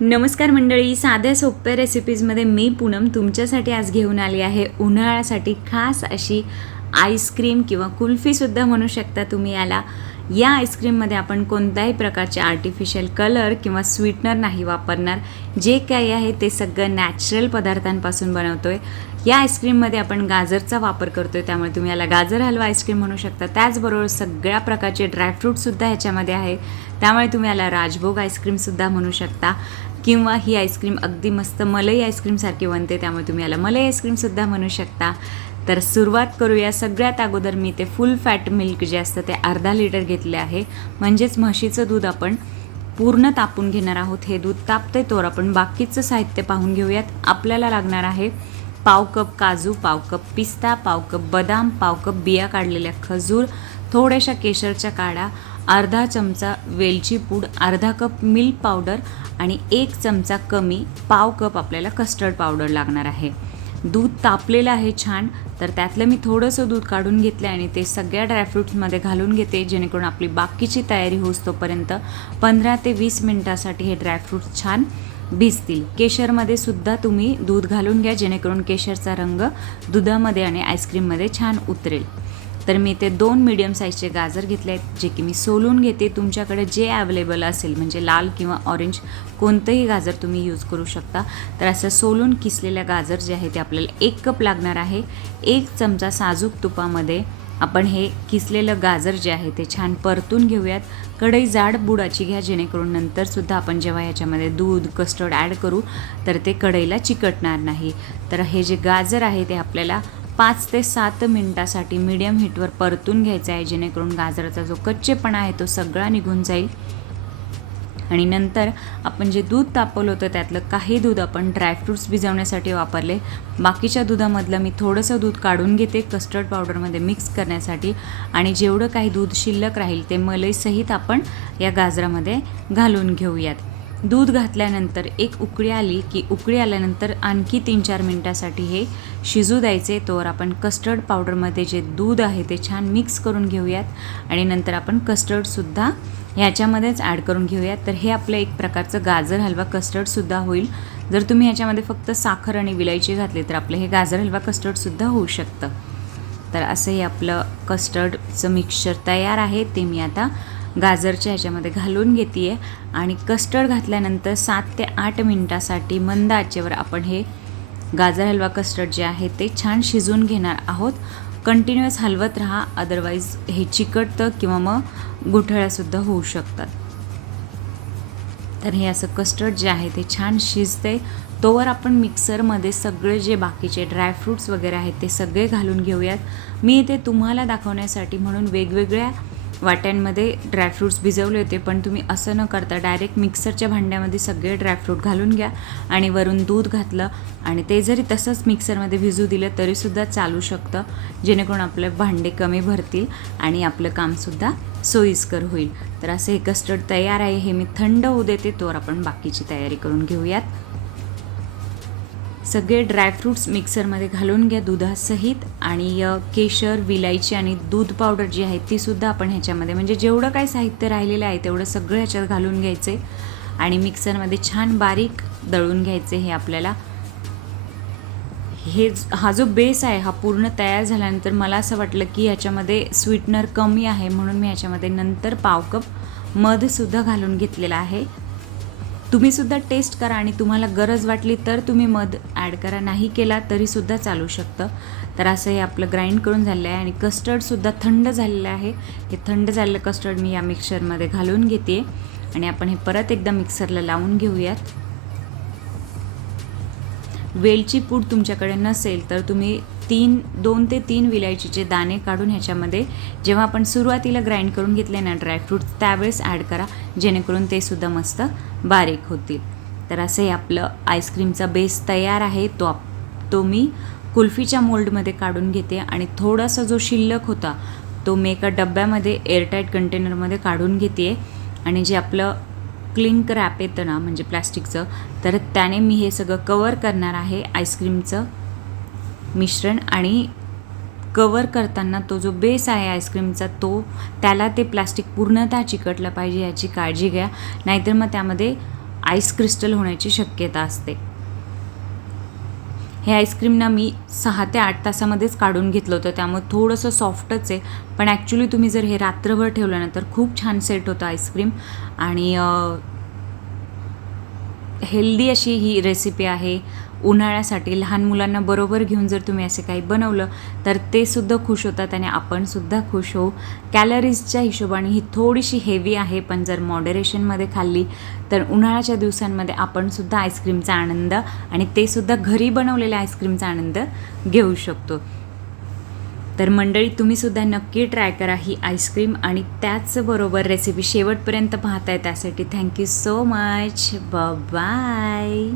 नमस्कार मंडळी, साध्या सोप्या रेसिपीजमध्ये मी पूनम तुमच्यासाठी आज घेऊन आली आहे उन्हाळ्यासाठी खास अशी आईस्क्रीम किंवा कुल्फीसुद्धा म्हणू शकता तुम्ही याला. या आईस्क्रीममध्ये आपण कोणत्याही प्रकारचे आर्टिफिशियल कलर किंवा स्वीटनर नाही वापरणार. जे काही आहे ते सगळं नॅचरल पदार्थांपासून बनवतो आहे. या आईस्क्रीममध्ये आपण गाजरचा वापर करतो आहे, त्यामुळे तुम्ही याला गाजर हलवा आईस्क्रीम म्हणू शकता. त्याचबरोबर सगळ्या प्रकारचे ड्रायफ्रूटसुद्धा ह्याच्यामध्ये आहे, त्यामुळे तुम्ही याला राजभोग आईस्क्रीमसुद्धा म्हणू शकता. किंवा ही आईस्क्रीम अगदी मस्त मलाई आईस्क्रीमसारखी बनते, त्यामुळे तुम्ही याला मलाई आईस्क्रीमसुद्धा म्हणू शकता. तर सुरुवात करूया. सगळ्यात अगोदर मी ते फुल फॅट मिल्क जे असतं ते अर्धा लिटर घेतले आहे, म्हणजेच म्हशीचं दूध आपण पूर्ण तापून घेणार आहोत. हे दूध तापते तोवर आपण बाकीचं साहित्य पाहून घेऊयात. आपल्याला लागणार आहे पाव कप काजू, पाव कप पिस्ता, पाव कप बदाम, पाव कप बिया काढलेल्या खजूर, थोड्याशा केशरच्या काड्या, अर्धा चमचा वेलची पूड, अर्धा कप मिल्क पावडर आणि 1 चमचा कमी पाव कप आपल्याला कस्टर्ड पावडर लागणार आहे. दूध तापलेलं आहे छान, तर त्यातलं मी थोडंसं दूध काढून घेतलं आणि ते सगळ्या ड्रायफ्रूट्समध्ये घालून घेते, जेणेकरून आपली बाकीची तयारी होस तोपर्यंत 15 ते 20 मिनटासाठी हे ड्रायफ्रूट्स छान भिजतील. केशरमध्ये सुद्धा तुम्ही दूध घालून घ्या, जेणेकरून केशरचा रंग दुधामध्ये आणि आईस्क्रीममध्ये छान उतरेल. तर मी ते 2 मीडियम साईजचे गाजर घेतले आहेत, जे की मी सोलून घेते. तुमच्याकडे जे अवेलेबल असेल, म्हणजे लाल किंवा ऑरेंज कोणतंही गाजर तुम्ही यूज करू शकता. तर असं सोलून किसलेल्या गाजर जे आहे ते आपल्याला 1 कप लागणार आहे. 1 चमचा साजूक तुपामध्ये आपण हे किसलेलं गाजर जे आहे ते छान परतून घेऊयात. कढई जाड बुडाची घ्या, जेणेकरून नंतरसुद्धा आपण जेव्हा ह्याच्यामध्ये दूध कस्टर्ड ॲड करू तर ते कढईला चिकटणार नाही. तर हे जे गाजर आहे ते आपल्याला 5 ते 7 मिनटासाठी मीडियम हीटवर परतून घ्यायचं आहे, जेणेकरून गाजराचा जो कच्चेपणा आहे तो सगळा निघून जाईल. आणि नंतर आपण जे दूध तापवलं होतं त्यातलं काही दूध आपण ड्रायफ्रूट्स भिजवण्यासाठी वापरले. बाकीच्या दुधामधलं मी थोडंसं दूध काढून घेते कस्टर्ड पावडरमध्ये मिक्स करण्यासाठी, आणि जेवढं काही दूध शिल्लक राहील ते मलईसहित आपण या गाजरामध्ये घालून घेऊयात. दूध घातल्यानंतर एक उकळी आली की उकळी आल्यानंतर आणखी 3-4 मिनटासाठी हे शिजू द्यायचे. तोवर आपण कस्टर्ड पावडरमध्ये जे दूध आहे ते छान मिक्स करून घेऊयात, आणि नंतर आपण कस्टर्डसुद्धा ह्याच्यामध्येच ॲड करून घेऊयात. तर हे आपलं एक प्रकारचं गाजर हलवा कस्टर्डसुद्धा होईल. जर तुम्ही ह्याच्यामध्ये फक्त साखर आणि विलायची घातली तर आपलं हे गाजर हलवा कस्टर्डसुद्धा होऊ शकतं. तर असं हे आपलं कस्टर्डचं मिक्सचर तयार आहे, ते मी आता गाजरच्या ह्याच्यामध्ये घालून घेते आहे. आणि कस्टर्ड घातल्यानंतर 7 ते 8 मिनटासाठी मंद आचेवर आपण हे गाजर हलवा कस्टर्ड जे आहे ते छान शिजवून घेणार आहोत. कंटिन्युअस हलवत राहा, अदरवाईज हे चिकटतं किंवा मग गुठळ्यासुद्धा होऊ शकतात. तर हे असं कस्टर्ड जे आहे ते छान शिजते तोवर आपण मिक्सरमध्ये सगळे जे बाकीचे ड्रायफ्रूट्स वगैरे आहेत ते सगळे घालून घेऊयात. मी इथे तुम्हाला दाखवण्यासाठी म्हणून वेगवेगळ्या वाट्यांमध्ये ड्रायफ्रूट्स भिजवले होते, पण तुम्ही असं न करता डायरेक्ट मिक्सरच्या भांड्यामध्ये सगळे ड्रायफ्रूट घालून घ्या आणि वरून दूध घातलं आणि ते जरी तसंच मिक्सरमध्ये भिजू दिलं तरीसुद्धा चालू शकतं, जेणेकरून आपले भांडे कमी भरतील आणि आपलं कामसुद्धा सोयीस्कर होईल. तर असं हे कस्टर्ड तयार आहे. हे मी थंड होऊ देते, तोवर आपण बाकीची तयारी करून घेऊयात. सगळे ड्रायफ्रूट्स मिक्सरमध्ये घालून घ्या दुधासहित, आणि केशर, विलायची आणि दूध पावडर जी आहे तीसुद्धा आपण ह्याच्यामध्ये, म्हणजे जेवढं काही साहित्य राहिलेलं आहे तेवढं सगळं ह्याच्यात घालून घ्यायचे आणि मिक्सरमध्ये छान बारीक दळून घ्यायचे. हे आपल्याला हा जो बेस आहे हा पूर्ण तयार झाल्यानंतर मला असं वाटलं की ह्याच्यामध्ये स्वीटनर कमी आहे, म्हणून मी ह्याच्यामध्ये नंतर पाव कप मधसुद्धा घालून घेतलेला आहे. तुम्हीसुद्धा टेस्ट करा आणि तुम्हाला गरज वाटली तर तुम्ही मध ॲड करा, नाही केला तरीसुद्धा चालू शकतं. तर असं हे आपलं ग्राइंड करून झालेलं आहे आणि कस्टर्डसुद्धा थंड झालेलं आहे. हे थंड झालेलं कस्टर्ड मी या मिक्सरमध्ये घालून घेते आणि आपण हे परत एकदा मिक्सरला लावून घेऊयात. वेलची पूड तुमच्याकडे नसेल तर तुम्ही 2 ते 3 विलायचीचे दाणे काढून ह्याच्यामध्ये जेव्हा आपण सुरुवातीला ग्राइंड करून घेतले ना ड्रायफ्रूट्स त्यावेळेस ॲड करा, जेणेकरून ते सुद्धा मस्त बारीक होतील. तर असं हे आपलं आईस्क्रीमचा बेस तयार आहे. तो मी कुल्फीच्या मोल्डमध्ये काढून घेते आणि थोडासा जो शिल्लक होता तो मी एका डब्यामध्ये एअरटाईट कंटेनरमध्ये काढून घेते, आणि जे आपलं क्लिंक रॅप येतं ना, म्हणजे प्लॅस्टिकचं, तर त्याने मी हे सगळं कवर करणार आहे आईस्क्रीमचं मिश्रण. आणि कवर करताना तो जो बेस आहे आईस्क्रीमचा त्याला ते प्लास्टिक पूर्णतः चिकटलं पाहिजे याची काळजी घ्या, नाहीतर मग त्यामध्ये आईस क्रिस्टल होण्याची शक्यता असते. हे आईस्क्रीम ना मी 6 ते 8 तासामध्येच काढून घेतलं होतं, त्यामुळे थोडंसं सॉफ्टच आहे. पण ॲक्च्युली तुम्ही जर हे रात्रभर ठेवलं ना तर खूप छान सेट होतं आईस्क्रीम. आणि हेल्दी अशी ही रेसिपी आहे उन्हाळ्यासाठी. लहान मुलांना बरोबर घेऊन जर तुम्ही असे काही बनवलं तर ते सुद्धा खुश होतात आणि आपणसुद्धा खुश होऊ. कॅलरीजच्या हिशोबाने ही थोडीशी हेवी आहे, पण जर मॉडरेशनमध्ये खाल्ली तर उन्हाळ्याच्या दिवसांमध्ये आपणसुद्धा आईस्क्रीमचा आनंद आणि ते सुद्धा घरी बनवलेल्या आईस्क्रीमचा आनंद घेऊ शकतो. तर मंडळी तुम्हीसुद्धा नक्की ट्राय करा ही आईस्क्रीम आणि त्याचबरोबर रेसिपी शेवटपर्यंत पाहताय त्यासाठी थँक्यू सो मच. बाय.